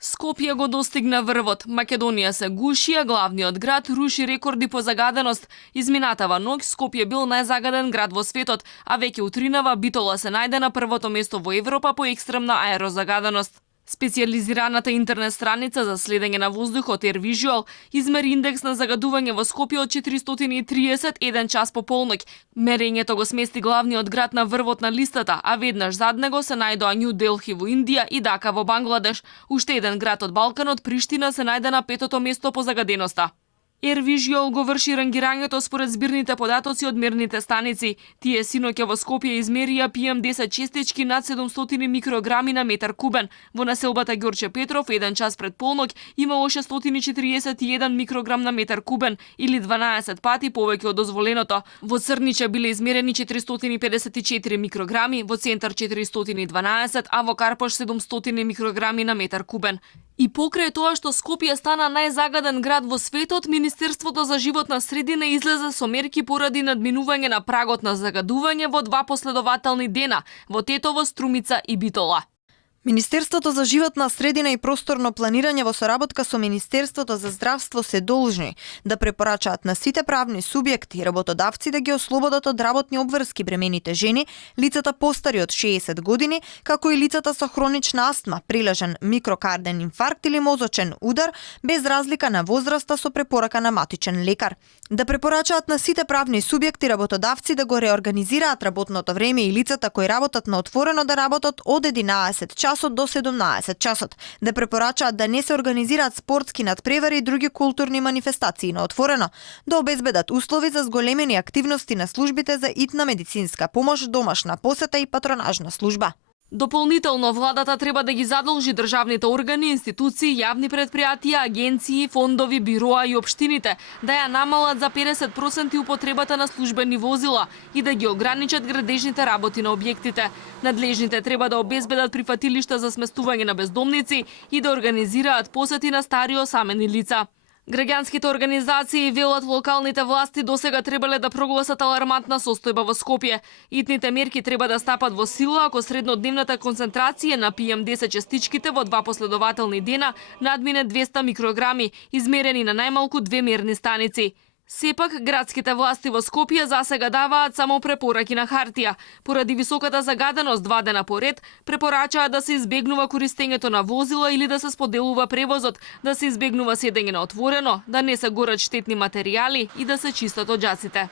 Скопје го достигна врвот. Македонија се гуши, а главниот град руши рекорди по загаденост. Изминатава ноќ Скопје бил најзагаден град во светот, а веќе утринава Битола се најде на првото место во Европа по екстремна аерозагаденост. Специјализираната интернет страница за следење на воздухот AirVisual измери индекс на загадување во Скопје од 430 еден час по полноќ. Мерењето го смести главниот град на врвот на листата, а веднаш зад него се најдоа Њу Делхи во Индија и Дака во Бангладеш. Уште еден град од Балканот, Приштина, се најде на петото место по загаденоста. AirVisual го врши рангирањето според збирните податоци од мерните станици. Тие синоќа во Скопје измерија PM10 честички над 700 микрограми на метар кубен. Во населбата Ѓорче Петров еден час пред полноќ имало 641 микрограм на метар кубен или 12 пати повеќе од дозволеното. Во Црниче биле измерени 454 микрограми, во Центар 412, а во Карпош 700 микрограми на метар кубен. И покрај тоа што Скопје стана најзагаден град во светот, Министерството за животна средина излезе со мерки поради надминување на прагот на загадување во 2 последователни дена во Тетово, Струмица и Битола. Министерството за животна средина и просторно планирање во соработка со Министерството за здравство се должни да препорачаат на сите правни субјекти и работодавци да ги ослободат од работни обврски бремените жени, лицата постари од 60 години, како и лицата со хронична астма, прилежен микрокарден инфаркт или мозочен удар, без разлика на возраста со препорака на матичен лекар. Да препорачаат на сите правни субјекти и работодавци да го реорганизираат работното време и лицата кои работат на отворено да работат од 11 часот до 17 часот. Да препорачаат да не се организираат спортски надпревари и други културни манифестации на отворено. Да обезбедат услови за зголемени активности на службите за итна медицинска помош, домашна посета и патронажна служба. Дополнително, владата треба да ги задолжи државните органи, институции, јавни предпријатија, агенции, фондови, бироа и општините да ја намалат за 50% употребата на службени возила и да ги ограничат градежните работи на објектите. Надлежните треба да обезбедат прифатилишта за сместување на бездомници и да организираат посети на стари осамени лица. Граѓанските организации велат локалните власти досега требале да прогласат алармантна состојба во Скопје. Итните мерки треба да стапат во сила ако среднодневната концентрација на PM10 честичките во 2 последователни дена надмине 200 микрограми, измерени на најмалку 2 мерни станици. Сепак, градските власти во Скопје засега даваат само препораки на хартија. Поради високата загаденост 2 дена поред, препорачаат да се избегнува користењето на возила или да се споделува превозот, да се избегнува седење на отворено, да не се горат штетни материјали и да се чистат оџаците.